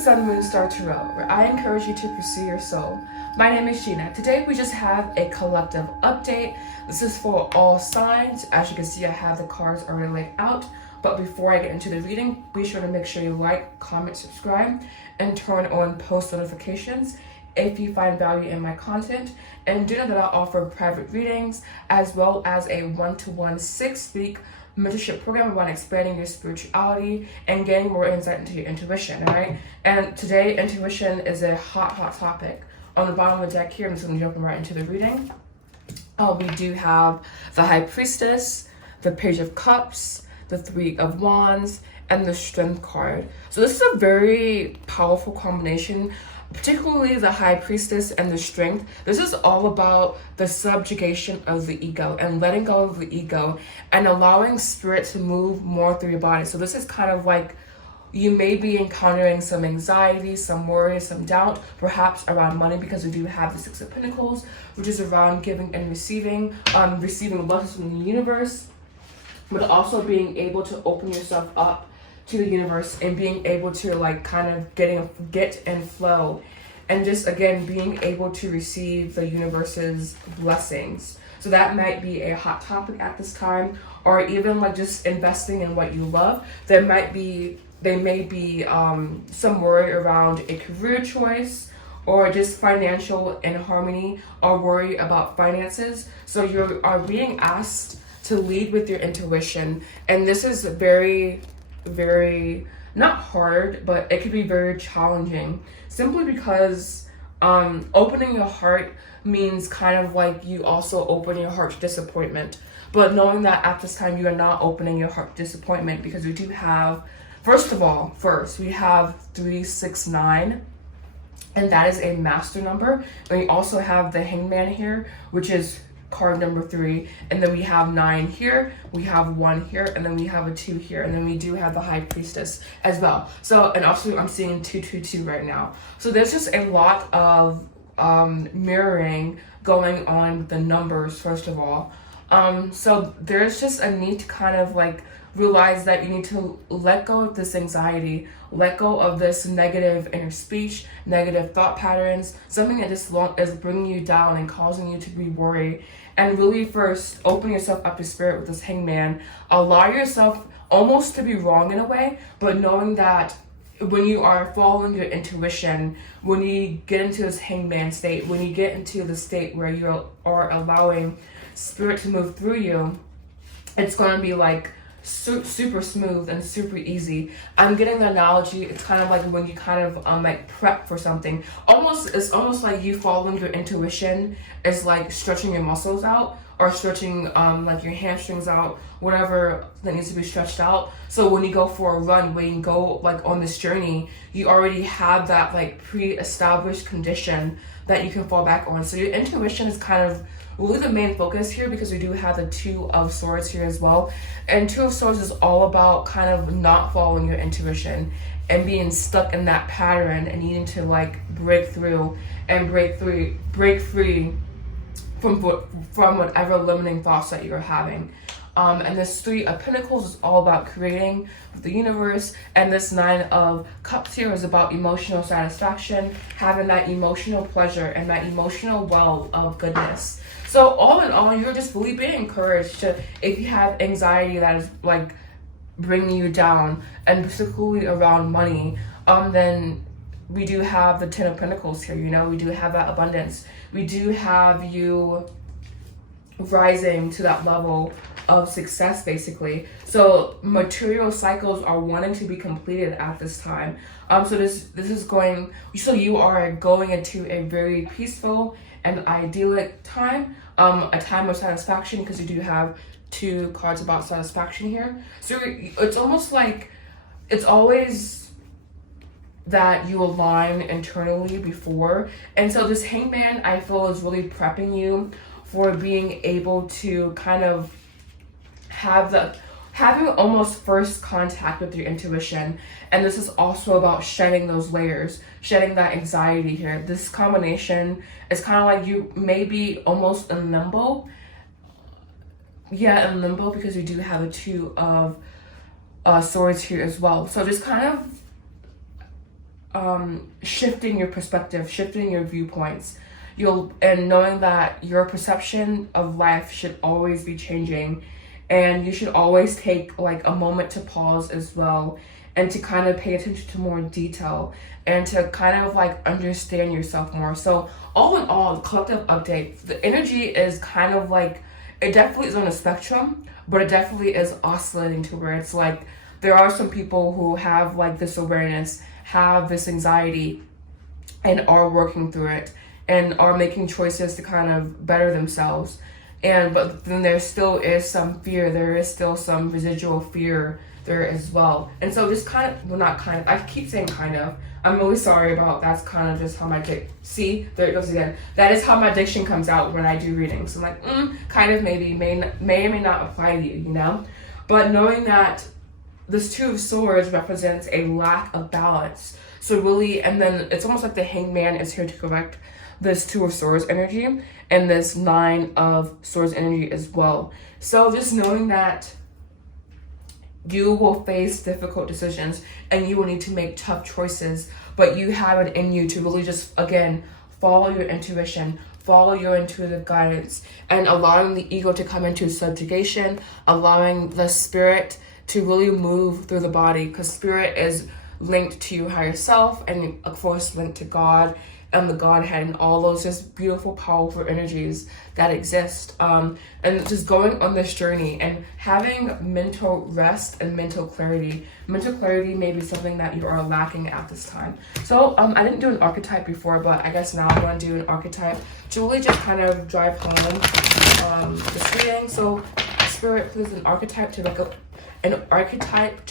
Sun, Moon, Star Tarot, where I encourage you to pursue your soul. My name is Gina. Today we just have a collective update. This is for all signs. As you can see, I have the cards already laid out. But before I get into the reading, be sure to make sure you like, comment, subscribe, and turn on post notifications if you find value in my content. And do know that I offer private readings as well as a one-to-one 6-week mentorship program around expanding your spirituality and getting more insight into your intuition, all right? And today, intuition is a hot topic. On the bottom of the deck here, I'm just going to jump right into the reading. We do have the High Priestess, the Page of Cups, the Three of Wands, and the Strength card. So this is a very powerful combination, particularly the High Priestess and the Strength. This is all about the subjugation of the ego and letting go of the ego and allowing spirit to move more through your body. So this is kind of like you may be encountering some anxiety, some worry, some doubt, perhaps around money, because we do have the Six of Pentacles, which is around giving and receiving, receiving lessons from the universe, but also being able to open yourself up to the universe and being able to like kind of get and flow, and just again being able to receive the universe's blessings. So that might be a hot topic at this time, or even like just investing in what you love. There may be some worry around a career choice, or just financial inharmony, or worry about finances. So you are being asked to lead with your intuition, and this is very not hard, but it could be very challenging, simply because opening your heart means kind of like you also open your heart to disappointment. But knowing that at this time you are not opening your heart to disappointment, because we do have, first we have 369, and that is a master number. And we also have the Hangman here, which is card number 3, and then we have 9 here, we have 1 here, and then we have a 2 here, and then we do have the High Priestess as well. So, and also I'm seeing 222 right now. So there's just a lot of mirroring going on with the numbers, first of all. So there's just a need to kind of like realize that you need to let go of this anxiety, let go of this negative inner speech, negative thought patterns, something that just is bringing you down and causing you to be worried. And really first open yourself up to spirit with this Hangman. Allow yourself almost to be wrong in a way, but knowing that when you are following your intuition, when you get into this Hangman state, when you get into the state where you are allowing spirit to move through you, it's going to be like super smooth and super easy. I'm getting the analogy, it's kind of like when you kind of like prep for something. It's almost like you following your intuition is like stretching your muscles out, or stretching like your hamstrings out, whatever that needs to be stretched out. So when you go for a run, when you go like on this journey, you already have that like pre-established condition that you can fall back on. So your intuition is kind of really the main focus here, because we do have the 2 of Swords here as well. And 2 of Swords is all about kind of not following your intuition and being stuck in that pattern and needing to like break through and break free from whatever limiting thoughts that you're having. And this 3 of Pentacles is all about creating with the universe, and this 9 of Cups here is about emotional satisfaction, having that emotional pleasure and that emotional well of goodness. So all in all, you're just really being encouraged to, if you have anxiety that is like bringing you down, and particularly around money, then we do have the 10 of Pentacles here. You know, we do have that abundance. We do have you rising to that level of success, basically. So material cycles are wanting to be completed at this time. So this is going, so you are going into a very peaceful and idyllic time, a time of satisfaction, because you do have 2 cards about satisfaction here. So it's almost like it's always that you align internally before. And so this Hangman, I feel, is really prepping you for being able to kind of having almost first contact with your intuition. And this is also about shedding those layers, shedding that anxiety here. This combination is kind of like you may be almost in limbo. Yeah, in limbo, because we do have a 2 of Swords here as well. So just kind of shifting your perspective, shifting your viewpoints. And knowing that your perception of life should always be changing, and you should always take like a moment to pause as well, and to kind of pay attention to more detail, and to kind of like understand yourself more. So all in all, the collective update, the energy is kind of like, it definitely is on a spectrum, but it definitely is oscillating to where it's like, there are some people who have like this awareness, have this anxiety, and are working through it, and are making choices to kind of better themselves. But then there still is some fear, there is still some residual fear there as well. And so just kind of, well, not kind of, I keep saying kind of, I'm really sorry about, that's kind of just how my see, there it goes again. That is how my diction comes out when I do readings. So I'm like, kind of, maybe, may or may not apply to you, you know? But knowing that this Two of Swords represents a lack of balance. So really, and then it's almost like the Hangman is here to correct this Two of Swords energy, and this Nine of Swords energy as well. So just knowing that you will face difficult decisions, and you will need to make tough choices, but you have it in you to really just, again, follow your intuition, follow your intuitive guidance, and allowing the ego to come into subjugation, allowing the spirit to really move through the body, because spirit is linked to your higher self, and of course linked to God and the Godhead, and all those just beautiful, powerful energies that exist. And just going on this journey and having mental rest and mental clarity. Mental clarity may be something that you are lacking at this time. So I didn't do an archetype before, but I guess now I'm going to do an archetype to really just kind of drive home this reading. So Spirit, please, an archetype to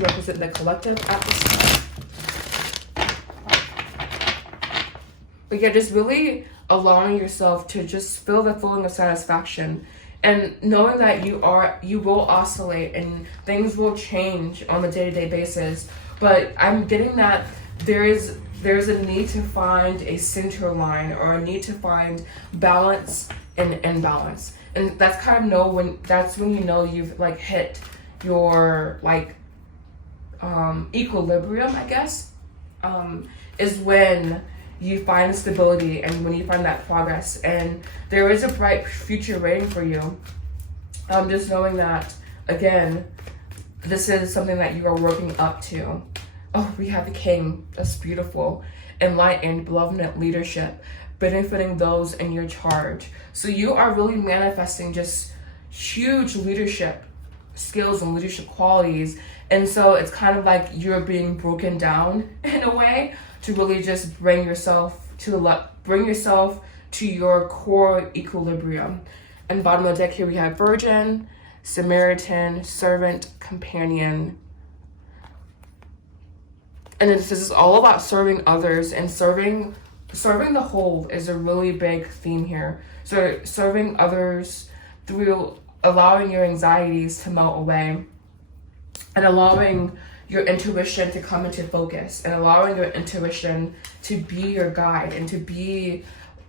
represent the collective at this time. But yeah, just really allowing yourself to just feel the feeling of satisfaction, and knowing that you will oscillate and things will change on a day-to-day basis. But I'm getting that there's a need to find a center line, or a need to find balance and imbalance. And that's kind of that's when you know you've like hit your like equilibrium, I guess, is when you find stability, and when you find that progress, and there is a bright future waiting for you. Just knowing that, again, this is something that you are working up to. Oh, we have the King. That's beautiful. Enlightened, benevolent leadership, benefiting those in your charge. So you are really manifesting just huge leadership skills and leadership qualities. And so it's kind of like you're being broken down in a way, to really just bring yourself to your core equilibrium. And bottom of the deck here we have Virgin, Samaritan, Servant, Companion. And this is all about serving others, and serving the whole is a really big theme here. So serving others through allowing your anxieties to melt away, and allowing your intuition to come into focus, and allowing your intuition to be your guide, and to be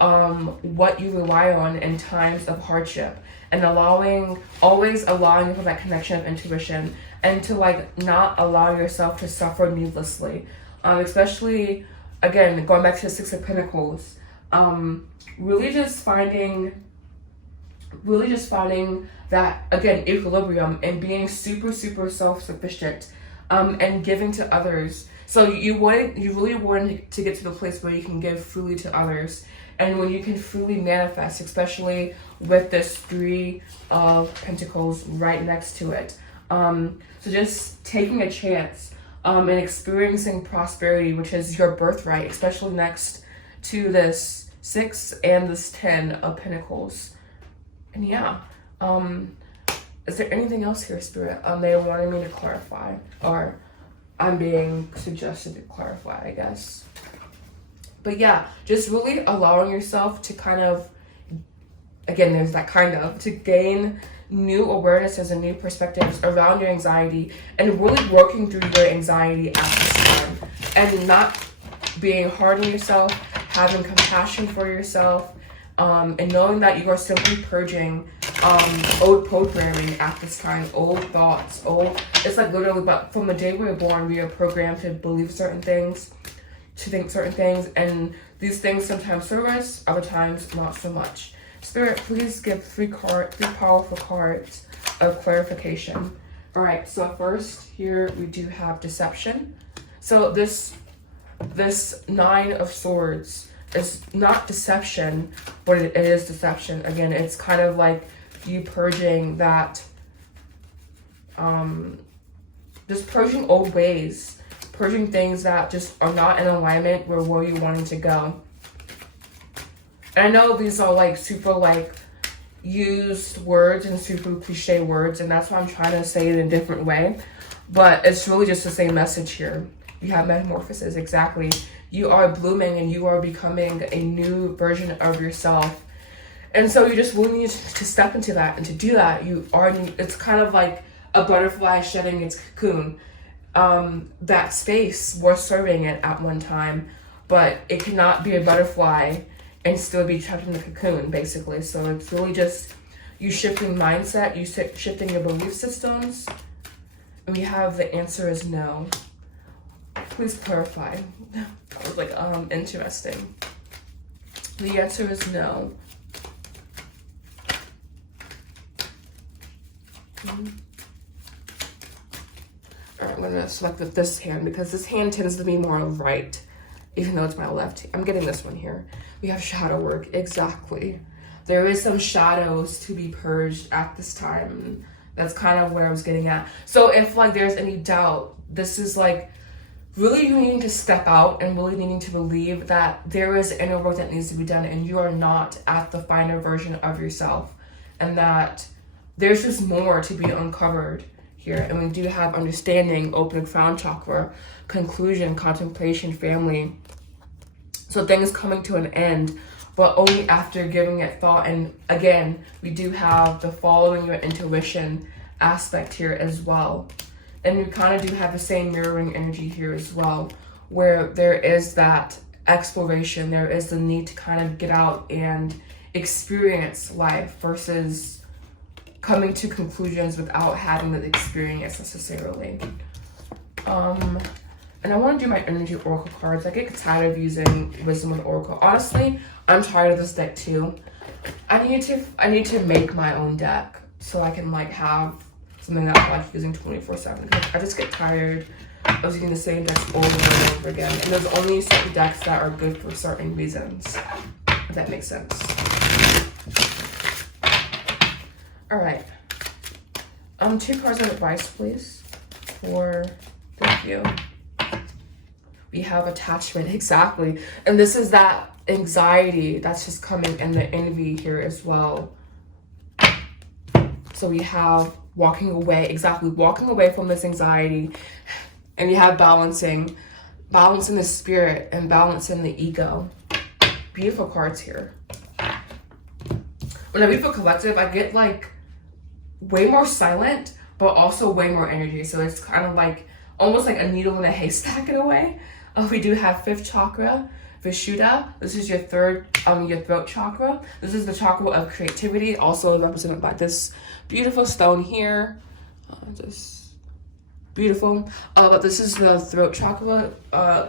what you rely on in times of hardship, and always allowing for that connection of intuition, and to like not allow yourself to suffer needlessly. Especially, again, going back to the Six of Pentacles, really just finding that, again, equilibrium, and being super, super self-sufficient, and giving to others. So you really want to get to the place where you can give freely to others, and when you can freely manifest, especially with this Three of Pentacles right next to it. So just taking a chance, and experiencing prosperity, which is your birthright, especially next to this 6 and this 10 of Pentacles. And yeah, is there anything else here, Spirit, they wanted me to clarify, or I'm being suggested to clarify, I guess? But yeah, just really allowing yourself to kind of, again, there's that kind of, to gain new awarenesses and new perspectives around your anxiety, and really working through your anxiety at this time, and not being hard on yourself, having compassion for yourself, and knowing that you are simply purging old programming at this time, old thoughts, it's like literally, but from the day we were born, we are programmed to believe certain things, to think certain things, and these things sometimes serve us, other times not so much. Spirit, please give three powerful cards of clarification. All right, so first here we do have deception. So this Nine of Swords is not deception, but it is deception. Again, it's kind of like you purging that, just purging old ways, purging things that just are not in alignment with where you're wanting to go. And I know these are like super like used words and super cliche words, and that's why I'm trying to say it in a different way, but it's really just the same message here. You have metamorphosis, exactly. You are blooming and you are becoming a new version of yourself. And so you just really need to step into that, and to do that, it's kind of like a butterfly shedding its cocoon. That space, we're serving it at one time, but it cannot be a butterfly and still be trapped in the cocoon, basically. So it's really just you shifting mindset, you shifting your belief systems. And we have the answer is no. Please clarify. That was like interesting. The answer is no. Alright, I'm gonna select this hand because this hand tends to be more right, even though it's my left. I'm getting this one here. We have shadow work, exactly. There is some shadows to be purged at this time. That's kind of where I was getting at. So if like there's any doubt, this is like really you needing to step out and really needing to believe that there is inner work that needs to be done, and you are not at the finer version of yourself, and that there's just more to be uncovered here. And we do have understanding, open crown chakra, conclusion, contemplation, family. So things coming to an end, but only after giving it thought. And again, we do have the following your intuition aspect here as well. And we kind of do have the same mirroring energy here as well, where there is that exploration, there is the need to kind of get out and experience life versus coming to conclusions without having the experience necessarily. And I want to do my energy oracle cards. I get tired of using wisdom and oracle. Honestly, I'm tired of this deck too. I need to make my own deck so I can like have something that I like using 24/7. I just get tired of using the same decks over and over again. And there's only certain decks that are good for certain reasons, if that makes sense. All right. 2 cards of advice, please. Thank you. We have attachment, exactly. And this is that anxiety that's just coming in the envy here as well. So we have walking away, exactly, walking away from this anxiety. And we have balancing the spirit and balancing the ego. Beautiful cards here. When I read for collective, I get like way more silent, but also way more energy. So it's kind of like almost like a needle in a haystack in a way. We do have 5th chakra, Vishuddha. This is your your throat chakra. This is the chakra of creativity, also represented by this beautiful stone here. Just beautiful. But this is the throat chakra,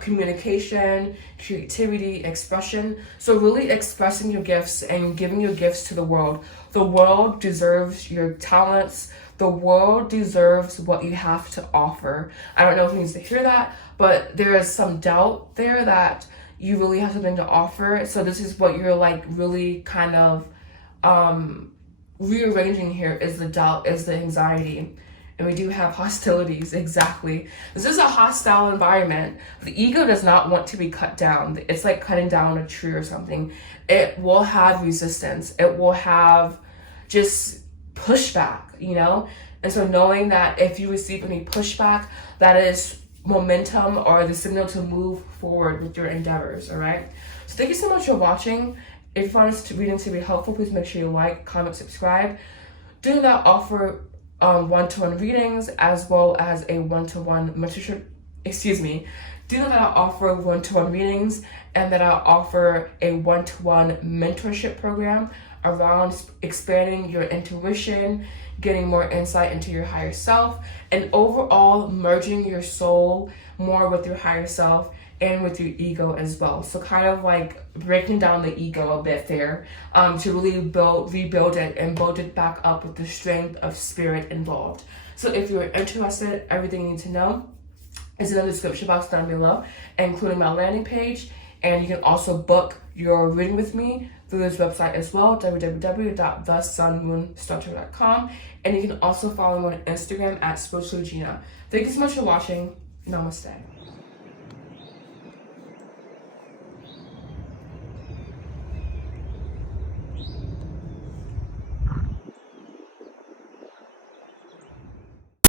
communication, creativity, expression. So really expressing your gifts and giving your gifts to the world. The world deserves your talents. The world deserves what you have to offer. I don't know if he needs to hear that, but there is some doubt there that you really have something to offer. So this is what you're like really kind of rearranging here, is the doubt, is the anxiety. And we do have hostilities, exactly. This is a hostile environment. The ego does not want to be cut down. It's like cutting down a tree or something. It will have resistance. It will have just pushback, you know? And so knowing that if you receive any pushback, that is momentum or the signal to move forward with your endeavors, all right? So thank you so much for watching. If you found this reading to be helpful, please make sure you like, comment, subscribe. Do not offer one-to-one readings as well as a one-to-one mentorship, do that I offer one-to-one readings, and that I offer a one-to-one mentorship program around expanding your intuition, getting more insight into your higher self, and overall merging your soul more with your higher self and with your ego as well. So kind of like breaking down the ego a bit there, to really rebuild it and build it back up with the strength of spirit involved. So if you're interested, everything you need to know is in the description box down below, including my landing page. And you can also book your reading with me through this website as well, www.thesunmoonstructure.com. And you can also follow me on Instagram at spirituallygina. Thank you so much for watching. Namaste.